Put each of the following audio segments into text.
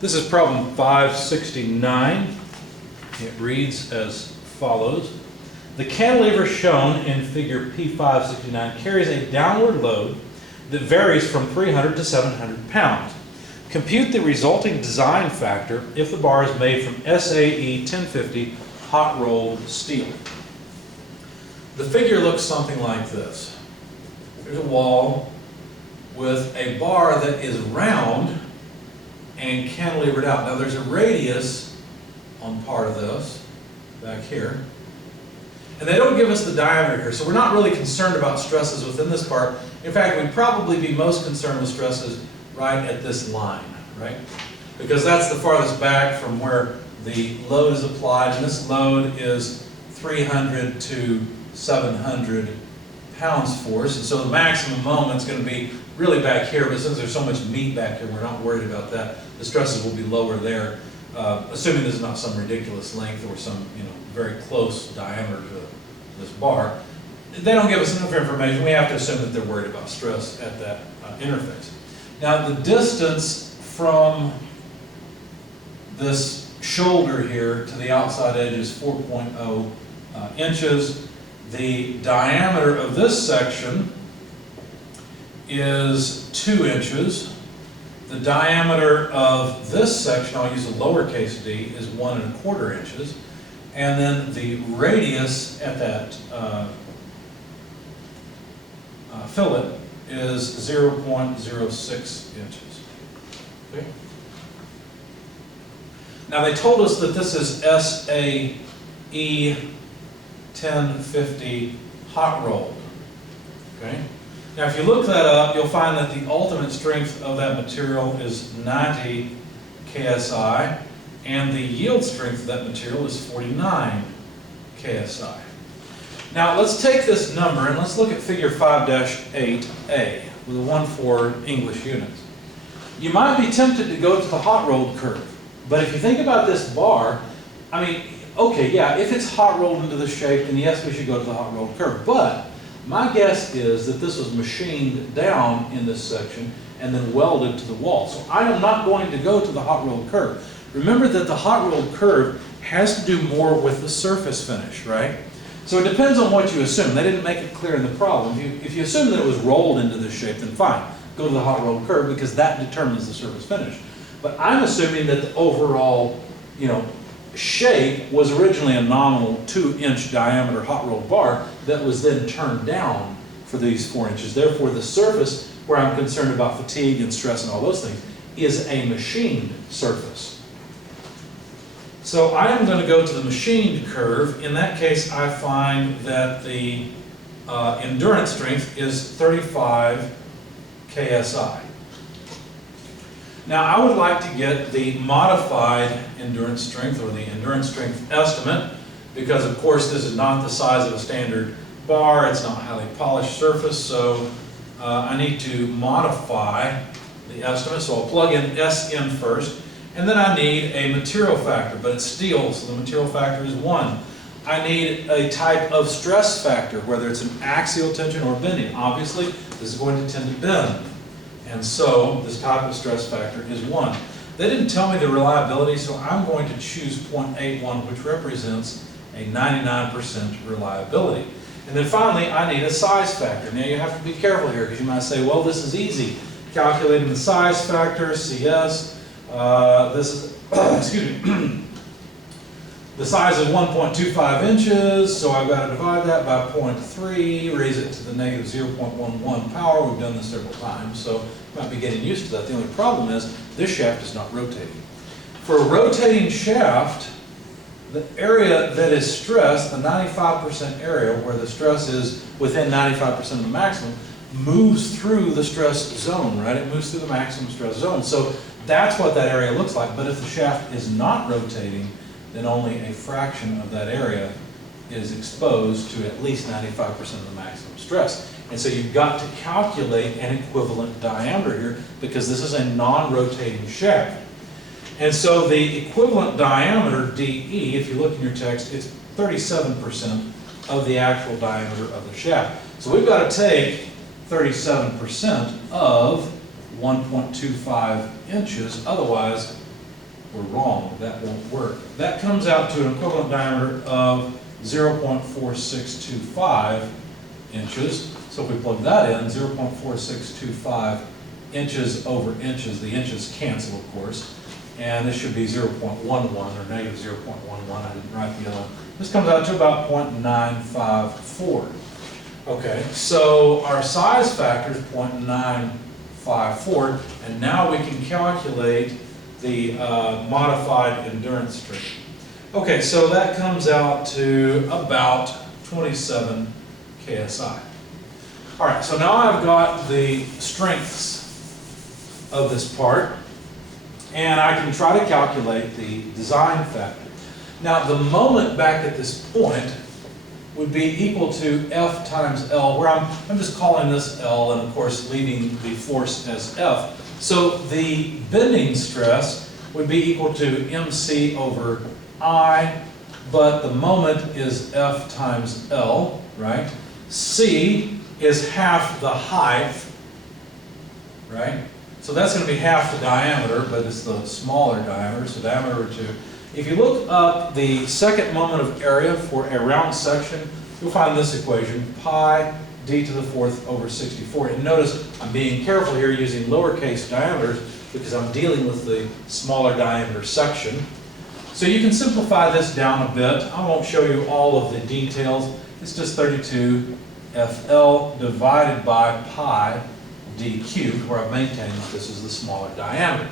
This is problem 569. It reads as follows. The cantilever shown in figure P569 carries a downward load that varies from 300 to 700 pounds. Compute the resulting design factor if the bar is made from SAE 1050 hot rolled steel. The figure looks something like this. There's a wall with a bar that is round and cantilevered out. Now there's a radius on part of this back here. And they don't give us the diameter here, so we're not really concerned about stresses within this part. In fact, we'd probably be most concerned with stresses right at this line, right? Because that's the farthest back from where the load is applied, and this load is 300 to 700 pounds force, and so the maximum moment's going to be really back here, but since there's so much meat back here, we're not worried about that. The stresses will be lower there, assuming this is not some ridiculous length or some very close diameter to this bar. They don't give us enough information. We have to assume that they're worried about stress at that interface. Now the distance from this shoulder here to the outside edge is 4.0 inches. The diameter of this section is 2 inches. The diameter of this section, I'll use a lowercase d, is 1¼ inches. And then the radius at that fillet is 0.06 inches. Okay. Now they told us that this is SAE 1050 hot rolled. Okay. Now if you look that up, you'll find that the ultimate strength of that material is 90 KSI, and the yield strength of that material is 49 KSI. Now let's take this number and let's look at figure 5-8A with a 1-4 English units. You might be tempted to go to the hot rolled curve, but if you think about this bar, I mean, okay, yeah, if it's hot rolled into the shape, then yes, we should go to the hot rolled curve. But my guess is that this was machined down in this section and then welded to the wall. So I am not going to go to the hot rolled curve. Remember that the hot rolled curve has to do more with the surface finish, right? So it depends on what you assume. They didn't make it clear in the problem. If you assume that it was rolled into this shape, then fine. Go to the hot rolled curve because that determines the surface finish. But I'm assuming that the overall, shape was originally a nominal 2-inch diameter hot rolled bar that was then turned down for these 4 inches. Therefore, the surface, where I'm concerned about fatigue and stress and all those things, is a machined surface. So I am going to go to the machined curve. In that case, I find that the endurance strength is 35 KSI. Now I would like to get the modified endurance strength, or the endurance strength estimate, because of course this is not the size of a standard bar, it's not a highly polished surface, so I need to modify the estimate. So I'll plug in S in first, and then I need a material factor, but it's steel, so the material factor is 1. I need a type of stress factor, whether it's an axial tension or bending. Obviously, this is going to tend to bend. And so this type of stress factor is 1. They didn't tell me the reliability, so I'm going to choose 0.81, which represents a 99% reliability. And then finally, I need a size factor. Now you have to be careful here, because you might say, well, this is easy. Calculating the size factor, CS, this is, excuse me, the size is 1.25 inches, so I've got to divide that by 0.3, raise it to the negative 0.11 power. We've done this several times, so you might be getting used to that. The only problem is this shaft is not rotating. For a rotating shaft, the area that is stressed, the 95% area where the stress is within 95% of the maximum, moves through the stress zone, right? It moves through the maximum stress zone. So that's what that area looks like. But if the shaft is not rotating, then only a fraction of that area is exposed to at least 95% of the maximum stress. And so you've got to calculate an equivalent diameter here, because this is a non-rotating shaft. And so the equivalent diameter, DE, if you look in your text, it's 37% of the actual diameter of the shaft. So we've got to take 37% of 1.25 inches, otherwise we're wrong. That won't work. That comes out to an equivalent diameter of 0.4625 inches. So if we plug that in, 0.4625 inches over inches, the inches cancel, of course, and this should be 0.11 or negative 0.11. I didn't write the other one. This comes out to about 0.954. Okay, so our size factor is 0.954, and now we can calculate the modified endurance strength. Okay, so that comes out to about 27 KSI. All right, so now I've got the strengths of this part, and I can try to calculate the design factor. Now, the moment back at this point would be equal to F times L, where I'm just calling this L, and of course leaving the force as F. So the bending stress would be equal to MC over I, but the moment is F times L, right? C is half the height, right? So that's going to be half the diameter, but it's the smaller diameter, so diameter over 2. If you look up the second moment of area for a round section, you'll find this equation, pi d to the 4th over 64. And notice I'm being careful here using lowercase diameters because I'm dealing with the smaller diameter section. So you can simplify this down a bit. I won't show you all of the details. It's just 32 FL divided by pi d cubed, where I've maintained that this is the smaller diameter.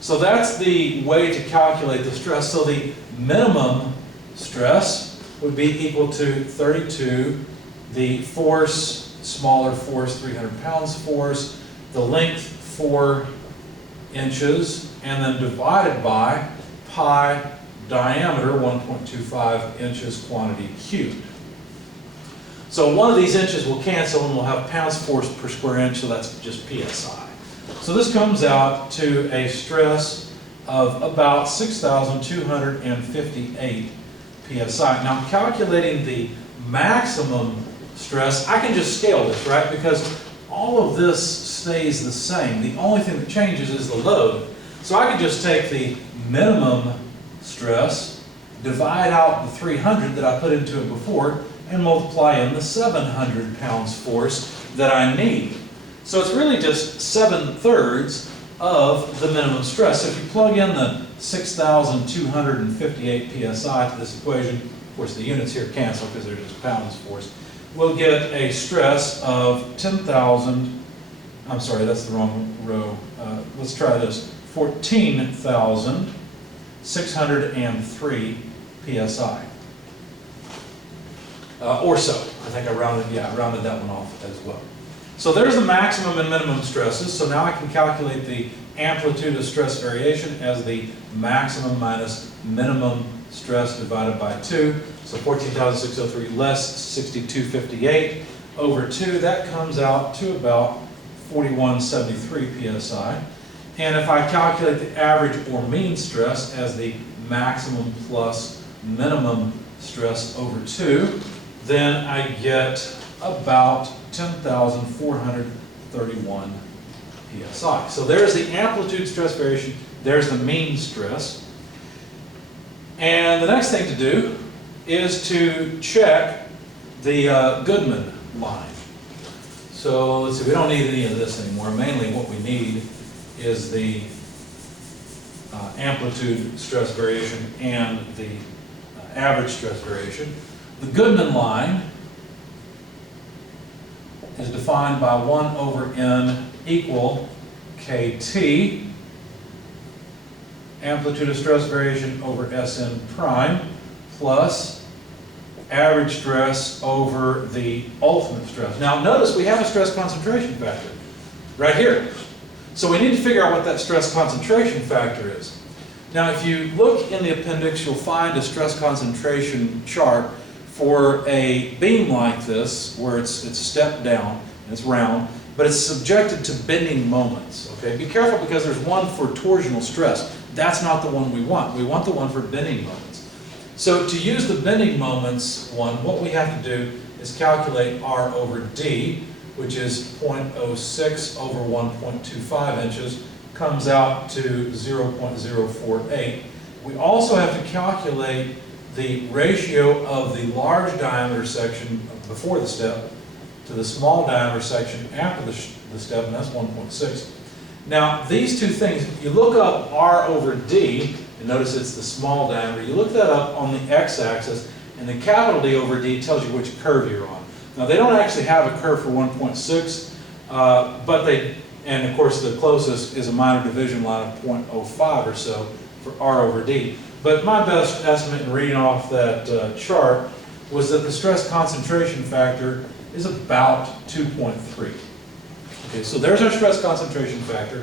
So that's the way to calculate the stress. So the minimum stress would be equal to 32, the force, smaller force, 300 pounds force, the length 4 inches, and then divided by pi diameter, 1.25 inches quantity cubed. So one of these inches will cancel and we'll have pounds force per square inch, so that's just PSI. So this comes out to a stress of about 6,258 PSI. Now, calculating the maximum stress, I can just scale this, right? Because all of this stays the same. The only thing that changes is the load. So I can just take the minimum stress, divide out the 300 that I put into it before, and multiply in the 700 pounds force that I need. So it's really just 7/3 of the minimum stress. So if you plug in the 6,258 PSI to this equation, of course the units here cancel because they're just pounds force, we'll get a stress of 10,000, I'm sorry, that's the wrong row. Let's try this, 14,603 PSI. Or so. I think I rounded that one off as well. So there's the maximum and minimum stresses. So now I can calculate the amplitude of stress variation as the maximum minus minimum stress divided by 2. So 14,603 less 6,258 over 2. That comes out to about 4173 PSI. And if I calculate the average or mean stress as the maximum plus minimum stress over 2, then I get about 10,431 PSI. So there's the amplitude stress variation, there's the mean stress. And the next thing to do is to check the Goodman line. So let's see, we don't need any of this anymore. Mainly what we need is the amplitude stress variation and the average stress variation. The Goodman line is defined by 1 over n equal kT, amplitude of stress variation over Sn prime, plus average stress over the ultimate stress. Now notice we have a stress concentration factor right here. So we need to figure out what that stress concentration factor is. Now if you look in the appendix, you'll find a stress concentration chart for a beam like this, where it's stepped down, and it's round, but it's subjected to bending moments, okay? Be careful because there's one for torsional stress. That's not the one we want. We want the one for bending moments. So to use the bending moments one, what we have to do is calculate R over D, which is 0.06 over 1.25 inches, comes out to 0.048. We also have to calculate the ratio of the large diameter section before the step to the small diameter section after the step, and that's 1.6. Now, these two things, you look up R over D, and notice it's the small diameter. You look that up on the x-axis, and the capital D over D tells you which curve you're on. Now, they don't actually have a curve for 1.6, but they, and of course the closest is a minor division line of 0.05 or so for R over D. But my best estimate in reading off that chart was that the stress concentration factor is about 2.3. Okay, so there's our stress concentration factor.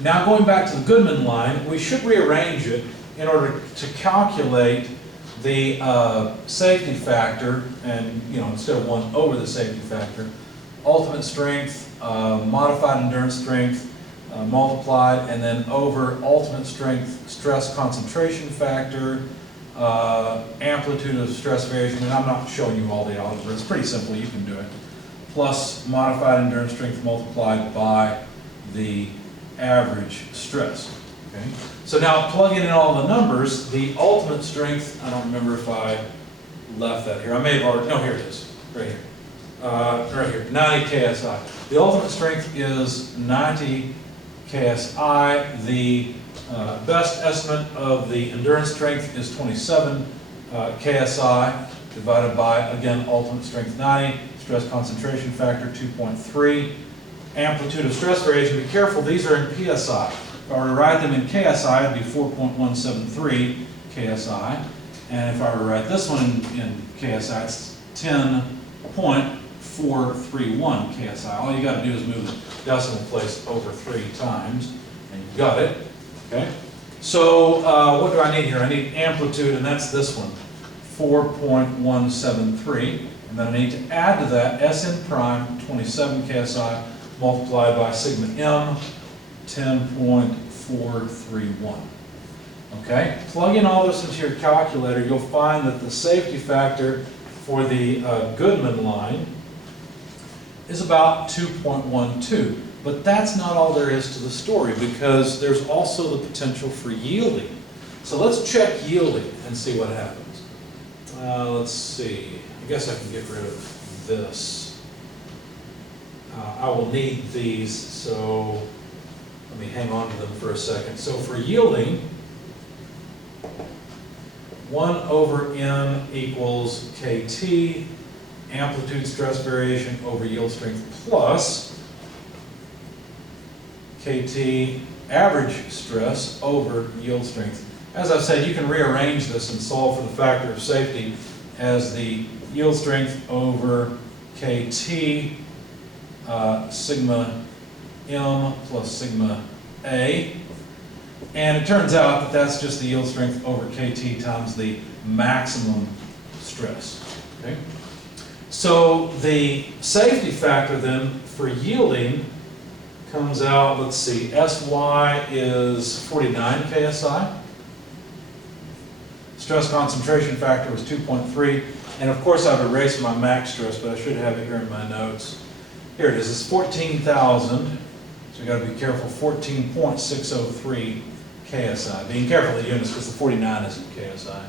Now going back to the Goodman line, we should rearrange it in order to calculate the safety factor, and instead of 1 over the safety factor, ultimate strength, modified endurance strength, multiplied, and then over ultimate strength stress concentration factor, amplitude of stress variation, and I'm not showing you all the algebra, it's pretty simple, you can do it, plus modified endurance strength multiplied by the average stress. Okay? So now plugging in all the numbers, the ultimate strength, I don't remember if I left that here, I may have already, no, here it is, right here. Right here, 90 KSI. The ultimate strength is 90 KSI. The best estimate of the endurance strength is 27 KSI divided by, again, ultimate strength 90, stress concentration factor 2.3, amplitude of stress variation. Be careful, these are in PSI. If I were to write them in KSI, it'd be 4.173 KSI. And if I were to write this one in KSI, it's 10.431 KSI. All you got to do is move the decimal place over 3 times, and you've got it. Okay. So what do I need here? I need amplitude, and that's this one, 4.173. And then I need to add to that Sn prime, 27 KSI, multiplied by sigma m, 10.431. Okay. Plug in all this into your calculator. You'll find that the safety factor for the Goodman line is about 2.12. But that's not all there is to the story, because there's also the potential for yielding. So let's check yielding and see what happens. Let's see. I guess I can get rid of this. I will need these, so let me hang on to them for a second. So for yielding, 1 over m equals kT, amplitude stress variation over yield strength plus kT average stress over yield strength. As I've said, you can rearrange this and solve for the factor of safety as the yield strength over kT sigma m plus sigma a. And it turns out that that's just the yield strength over kT times the maximum stress. Okay? So the safety factor then for yielding comes out, let's see, SY is 49 KSI. Stress concentration factor was 2.3. And of course I've erased my max stress, but I should have it here in my notes. Here it is, it's 14,000. So you got to be careful, 14.603 KSI. Being careful of the units because the 49 isn't KSI.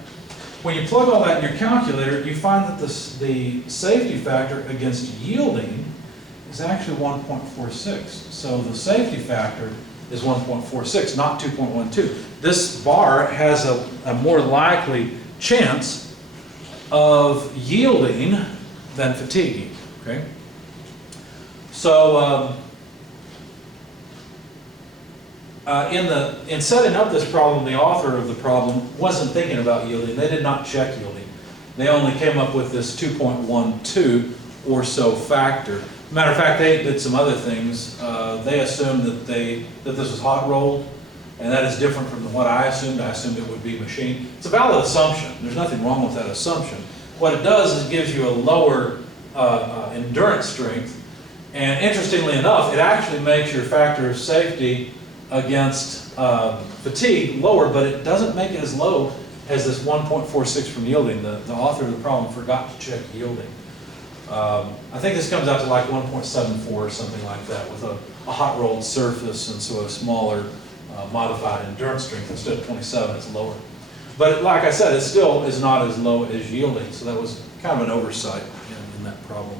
When you plug all that in your calculator, you find that the safety factor against yielding is actually 1.46. So the safety factor is 1.46, not 2.12. This bar has a more likely chance of yielding than fatiguing. Okay? So in setting up this problem, the author of the problem wasn't thinking about yielding. They did not check yielding. They only came up with this 2.12 or so factor. Matter of fact, they did some other things. They assumed that this was hot rolled, and that is different from what I assumed. I assumed it would be machined. It's a valid assumption. There's nothing wrong with that assumption. What it does is it gives you a lower endurance strength, and interestingly enough, it actually makes your factor of safety against fatigue lower, but it doesn't make it as low as this 1.46 from yielding. The author of the problem forgot to check yielding. I think this comes out to like 1.74 or something like that with a hot rolled surface, and so a smaller modified endurance strength. Instead of 27, it's lower. But like I said, it still is not as low as yielding, so that was kind of an oversight in that problem.